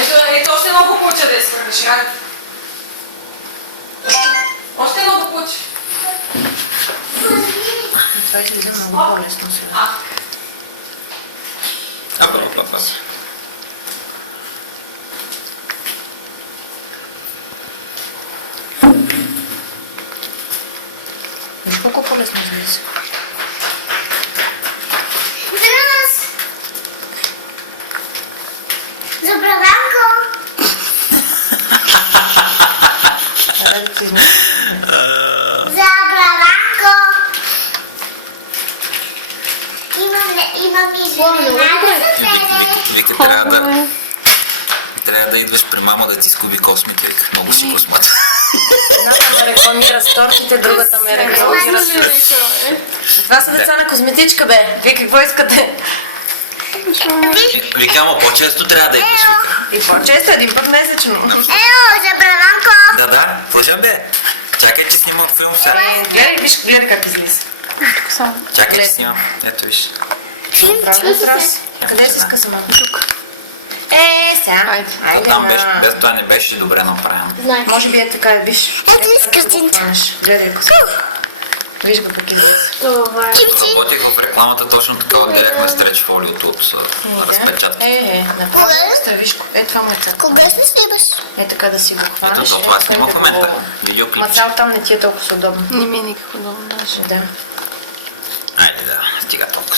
Ето още едно буквоче да изхвърлиш. Още едно буквоче. Това ще бъде много по-лесно сега. Апа. Виж колко по-лесно излиза. Забравянко! Трябва да се измисли. Забравянко! Имам изненада за тебе. Вики, трябва да идваш при мама да ти скуби космите. Много си космата. Едната ме рекламира с тортите, другата ме рекламира с... Това са деца на козметичка, бе. Вие какво искате? Вики, ама по-често трябва да идваш. И по-често, един път месечно. Забравянко! Да, слушам бе. Чакай, че снимам филм сега. Гледай как излиза. Чакай, че снимам. Ето виж. Къде си скъса, мама? Тук. Сега. Айде, Там без това не беше добре направено. Може би е така, виж. Ето виж картинка. Гледай ако виж го пък излиза. Работих в рекламата точно така, отделяхме стреч фолиото от разпечатки. Направо виж, това му е цяло. Кога ще снимаш? Е така да си го хванеш. Ето това снимам в момента. Видеоклип. Ма цял там не ти е толкова удобно. Не ми е никак удобно даже. Да.